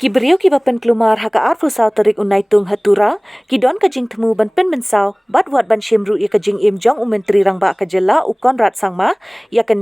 Ki briew kiba pynklumar haka arfusaw tarik naitung Tura, ki don ka Jingthmu ban Pynmynsaw, bat ban Shim Ruh ka Jingim jong myntri rangbah ka Jylla u conrad sangma, Iaka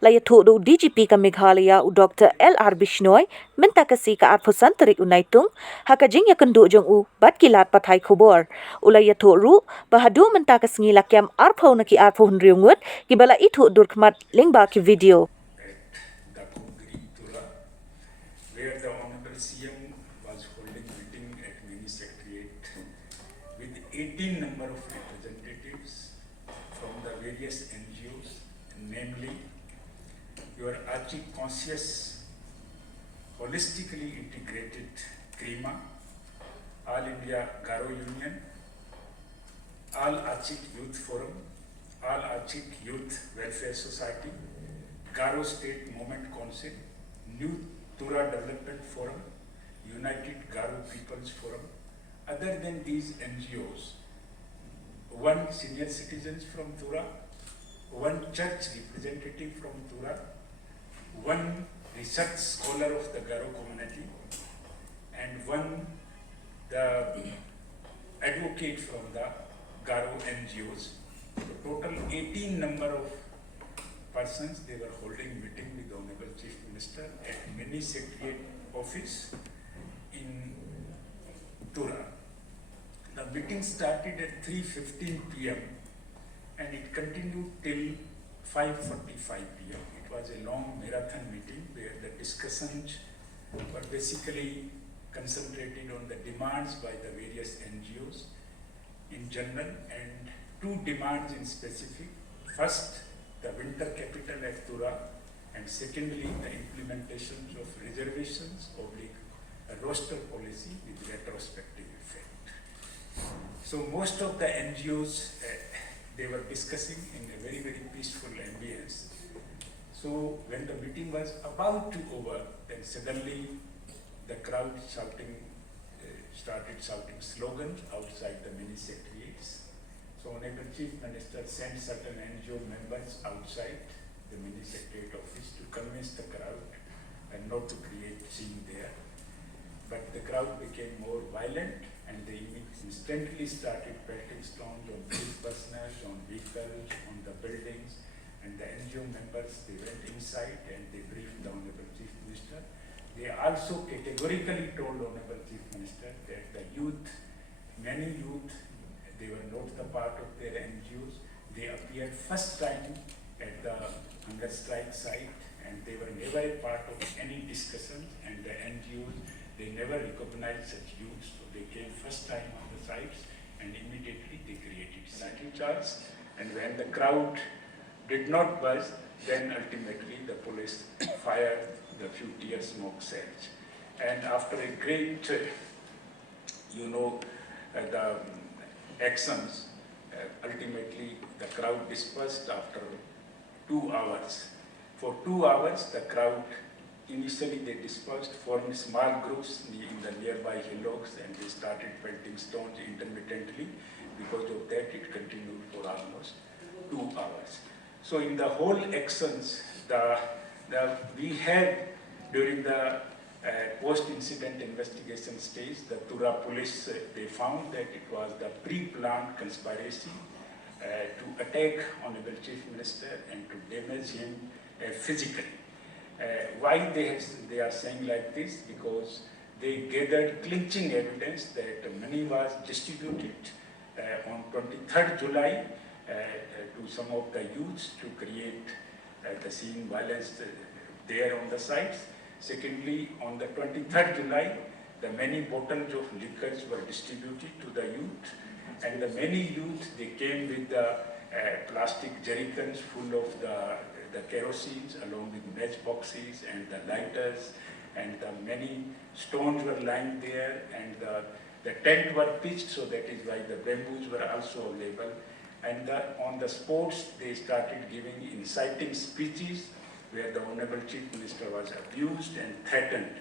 la iathuh do DGP ka Meghalaya u Dr LR Bishnoi, mynta kasi ka arfusan tarik naitung, haka jingiakynduh jong bat ki ladpathai khubor. Ula iathuh Ruh, haduh mynta ka sngi lakyam arphaw na ki arphaw ngut, ki bala ithuh dur khmat lyngba ki video. Tura, where the Honorable CM was holding meeting at Mini Secretariat with 18 number of representatives from the various NGOs, namely your conscious, holistically integrated KRIMA, All India Garo Union, All Archik Youth Forum, All Archik Youth Welfare Society, Garo State Movement Council, New Tura Development Forum, United Garo People's Forum. Other than these NGOs, one senior citizens from Tura, one church representative from Tura, one research scholar of the Garo community, and one the advocate from the Garo NGOs. So total 18 number of persons, they were holding meeting with the Honorable Chief Minister at Mini Secretariat office in Tura. The meeting started at 3:15 p.m. and it continued till 5:45 p.m. It was a long marathon meeting where the discussions were basically concentrated on the demands by the various NGOs in general and two demands in specific. First, the winter capital at Tura, and secondly, the implementation of reservations a roster policy with retrospective effect. So most of the NGOs, they were discussing in a very, very peaceful ambience. So when the meeting was about to over, then suddenly the crowd started shouting slogans outside the mini secretariats. So Honorable Chief Minister sent certain NGO members outside the Mini Secretariat office to convince the crowd and not to create scene there. But the crowd became more violent and they instantly started pelting stones on police personnel, on vehicles, on the buildings, and the NGO members, they went inside and they briefed the Honorable Chief Minister. They also categorically told Honorable Chief Minister that the youth, many youth, they were not the part of their NGOs. They appeared first time at the hunger strike site and they were never a part of any discussions, and the NGOs, they never recognized such youths. So they came first time on the sites and immediately they created charge. And when the crowd did not buzz, then ultimately the police fired the few tear smoke cells. And after a great, the actions, ultimately the crowd dispersed after 2 hours. For 2 hours, the crowd, initially they dispersed, formed small groups in the nearby hillocks, and they started pelting stones intermittently. Because of that, it continued for almost 2 hours. So in the whole actions, we had during the post-incident investigation stage, the Tura police, they found that it was the pre-planned conspiracy to attack Honorable Chief Minister and to damage him physically. Why they are saying like this? Because they gathered clinching evidence that money was distributed on 23rd July to some of the youths to create the scene violence there on the sites. Secondly, on the 23rd July, the many bottles of liquors were distributed to the youth, and the many youth, they came with the plastic jerrycans full of the kerosene along with matchboxes and the lighters, and the many stones were lying there, and the tent were pitched, so that is why the bamboos were also available. And on the spots, they started giving inciting speeches where the Honorable Chief Minister was abused and threatened.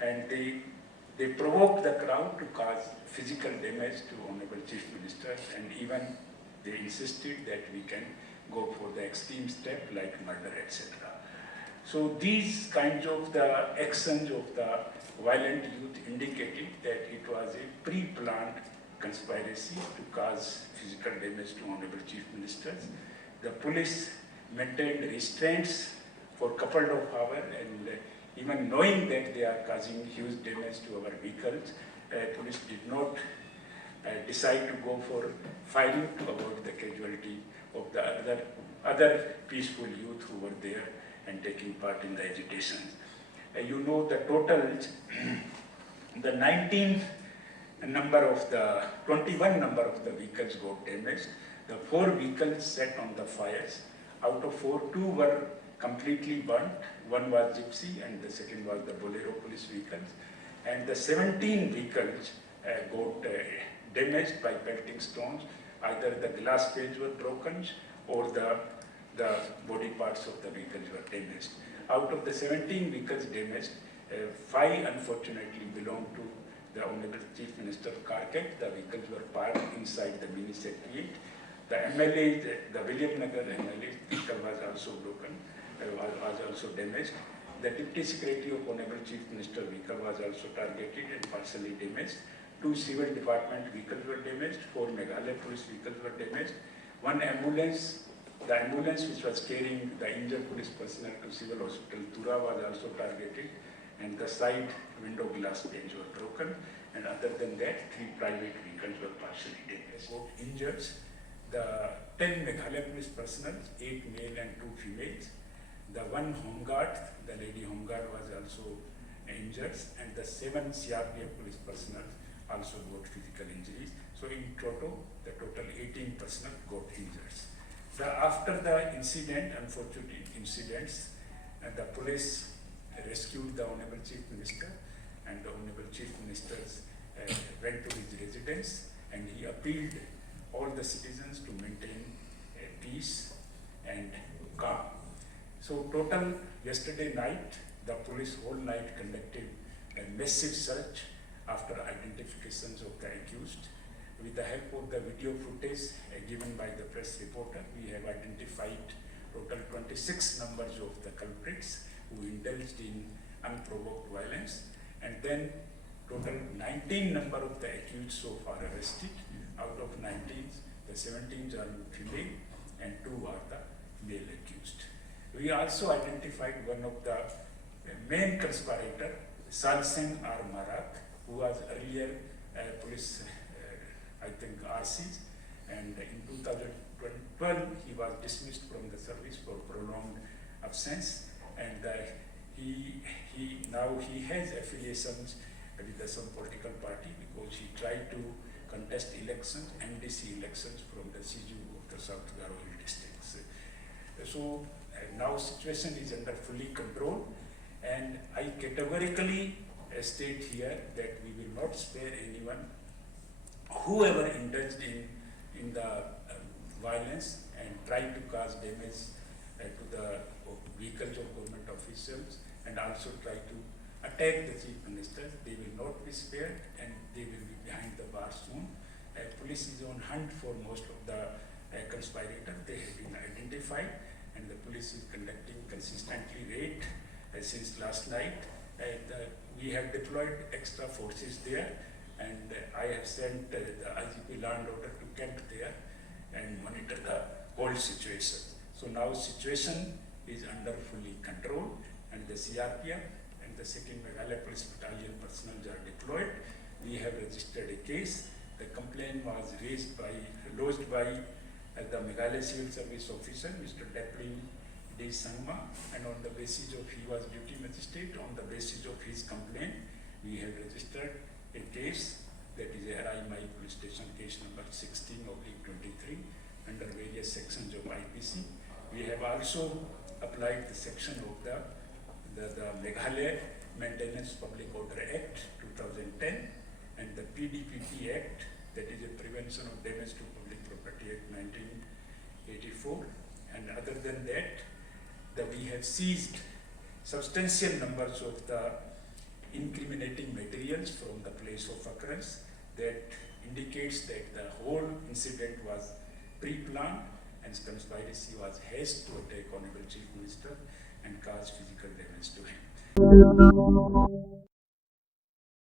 And they provoked the crowd to cause physical damage to Honorable Chief Minister, and even they insisted that we can go for the extreme step like murder, etc. So these kinds of the actions of the violent youth indicated that it was a pre-planned conspiracy to cause physical damage to Honorable Chief Ministers. The police maintained restraints for a couple of hours, and even knowing that they are causing huge damage to our vehicles, police did not decide to go for firing to avoid the casualty of the other peaceful youth who were there and taking part in the agitations. You know the total, the 21 number of the vehicles got damaged. The 4 vehicles set on the fires. Out of 4, 2 were completely burnt. One was gypsy and the second was the Bolero police vehicles. And the 17 vehicles got damaged by pelting stones. Either the glass panes were broken or the body parts of the vehicles were damaged. Out of the 17 vehicles damaged, 5 unfortunately belong to the Honorable Chief Minister Karkek. The vehicles were parked inside the mini secretariat. The MLA, the William Nagar MLA vehicle was also broken, was also damaged. The Deputy Secretary of Honorable Chief Minister vehicle was also targeted and partially damaged. 2 civil department vehicles were damaged. 4 Meghalaya police vehicles were damaged. 1 ambulance, the ambulance which was carrying the injured police personnel to civil hospital Tura was also targeted, and the side window glass panes were broken. And other than that, 3 private vehicles were partially damaged. So injured, the 10 Meghalaya police personnel, 8 male and 2 females. The 1 home guard, the lady home guard was also injured, and the 7 CRPF police personnel also got physical injuries. So in total, the total 18 personnel got injured. After the incident, unfortunate incidents, the police rescued the Honorable Chief Minister, and the Honorable Chief Minister went to his residence, and he appealed all the citizens to maintain peace and calm. So total, yesterday night, the police whole night conducted a massive search after identifications of the accused. With the help of the video footage given by the press reporter, we have identified total 26 numbers of the culprits who indulged in unprovoked violence, and then total 19 number of the accused so far arrested. Out of 19, the 17 are female and 2 are the male accused. We also identified one of the main conspirator, Salseng R. Marak, who was earlier police, I think RCs, and in 2012 he was dismissed from the service for prolonged absence, and he has affiliations with some political party because he tried to contest elections, NDC elections from the CJU of the South Garo Hill districts. So now situation is under fully control, and I categorically state here that we will not spare anyone, whoever indulged in the violence and tried to cause damage to the vehicles of government officials and also try to attack the Chief Minister. They will not be spared, and they will be behind the bars soon. Police is on hunt for most of the conspirators. They have been identified, and the police is conducting consistently raid since last night. We have deployed extra forces there, and I have sent the IGP land order to camp there and monitor the whole situation. So now situation is under fully control, and the CRPF and the 2nd Meghalaya Police Battalion personnel are deployed. We have registered a case. The complaint was lodged by the Meghalaya Civil Service officer, Mr. D. Sangma, and on the basis of, he was duty magistrate, on the basis of his complaint, we have registered a case, that is RI My Police Station case number 16/23 under various sections of IPC. We have also applied the section of the Meghalaya Maintenance Public Order Act 2010 and the PDPP Act, that is a Prevention of Damage to Public Property Act 1984. And other than that, we have seized substantial numbers of the incriminating materials from the place of occurrence that indicates that the whole incident was pre-planned and conspiracy was hatched to attack Honorable Chief Minister. and cause physical damage to him.